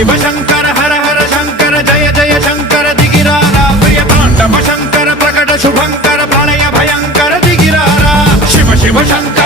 शिव शंकर हर हर शंकर जय जय शंकर दिगिरारा प्रिय तांडव शंकर प्रकट शुभंकर प्रलय भयंकर दिगिरारा शिव शिव शंकर